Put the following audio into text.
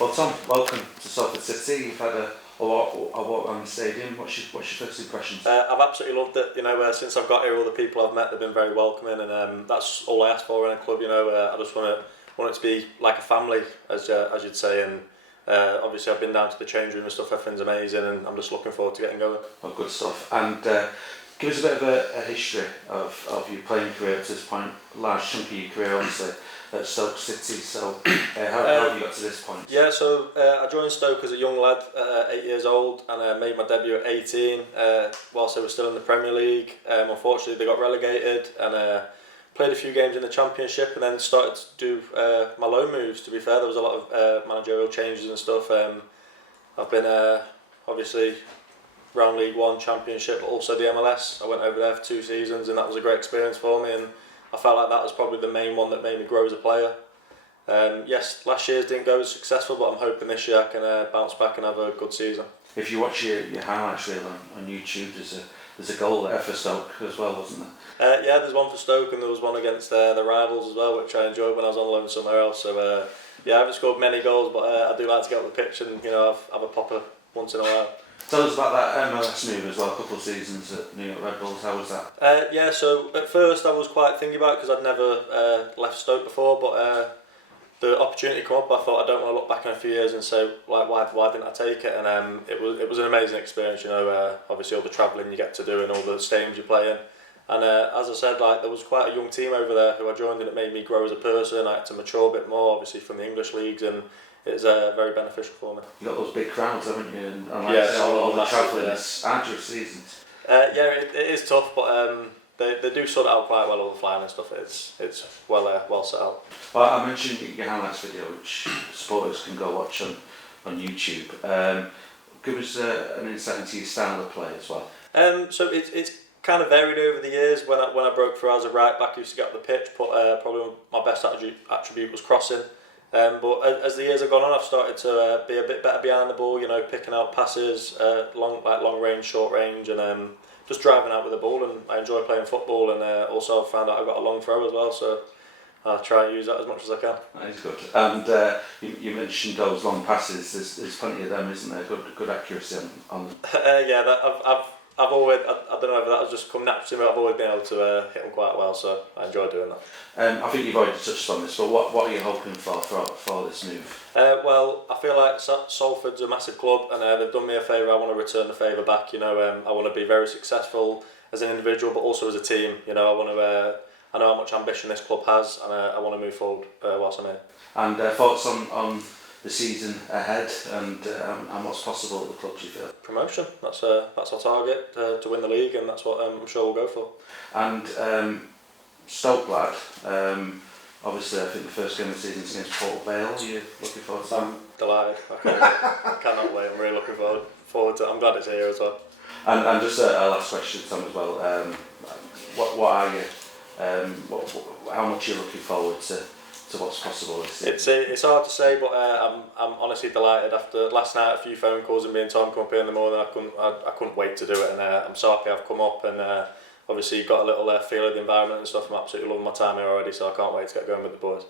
Well, Tom, welcome to Salford City. You've had a walk around the stadium. What's your first impressions? I've absolutely loved it. Since I've got here, all the people I've met, they've been very welcoming, and that's all I ask for in a club. I just want it to be like a family, as you'd say. And obviously, I've been down to the change room and stuff. Everything's amazing, and I'm just looking forward to getting going. Oh, good stuff. And give us a bit of a history of your playing career up to this point. A large chunk of your career, obviously, at Salford City. So, how have you got to this point? Yeah, so I joined Stoke as a young lad, 8 years old, and made my debut at 18 whilst they were still in the Premier League. Unfortunately, they got relegated, and played a few games in the Championship, and then started to do my loan moves. To be fair, there was a lot of managerial changes and stuff. I've been obviously around League One, Championship, but also the MLS. I went over there for 2 seasons, and that was a great experience for me. And I felt like that was probably the main one that made me grow as a player. Yes, last year's didn't go as successful, but I'm hoping this year I can bounce back and have a good season. If you watch your highlights reel on YouTube, there's a goal there for Stoke as well, wasn't there? Yeah, there's one for Stoke, and there was one against the rivals as well, which I enjoyed when I was on loan somewhere else. So yeah, I haven't scored many goals, but I do like to get on the pitch and have a popper once in a while. Tell us about that MLS move as well, a couple of seasons at New York Red Bulls. How was that? Yeah, so at first I was quite thinking about it because I'd never left Stoke before, but the opportunity came up. I thought I don't want to look back in a few years and say like why didn't I take it? And it was an amazing experience. Obviously all the travelling you get to do and all the stadiums you play in. And as I said, like there was quite a young team over there who I joined, and it made me grow as a person. I had to mature a bit more, obviously from the English leagues, and it's very beneficial for me. You got those big crowds, haven't you? And yeah, all the travelling. It's arduous seasons. Yeah, it is tough, but they do sort it out quite well, all the flying and stuff. It's well set out. Well, I mentioned your highlights video, which supporters can go watch on YouTube. Give us an insight into your style of play as well. So it's kind of varied over the years. When I broke through as a right back, I used to get up the pitch, but probably my best attribute was crossing. But as the years have gone on, I've started to be a bit better behind the ball. Picking out passes, long range, short range, and just driving out with the ball. And I enjoy playing football, and also I've found out I've got a long throw as well. So I try and use that as much as I can. That is good. And you mentioned those long passes. There's plenty of them, isn't there? Good accuracy on them. Yeah, I've always, I don't know if that has just come naturally to me, but I've always been able to hit them quite well, so I enjoy doing that. I think you've already touched on this, but what are you hoping for this move? Well, I feel like Salford's a massive club, and they've done me a favour. I want to return the favour back. I want to be very successful as an individual, but also as a team. I know how much ambition this club has, and I want to move forward whilst I'm here. And thoughts on the season ahead and what's possible at the club, do you feel? Promotion, that's our target, to win the league, and that's what I'm sure we'll go for. And Stoke lad, obviously I think the first game of the season is against Port Vale. Are you looking forward to that? I'm delighted, I cannot wait, I'm really looking forward to it. I'm glad it's here as well. And just a last question, Tom, as well. What are you, how much are you looking forward to what's possible this year? It's hard to say, but I'm honestly delighted. After last night, a few phone calls and being told come up here in the morning, I couldn't wait to do it, and I'm so happy I've come up, and obviously got a little feel of the environment and stuff. I'm absolutely loving my time here already, so I can't wait to get going with the boys.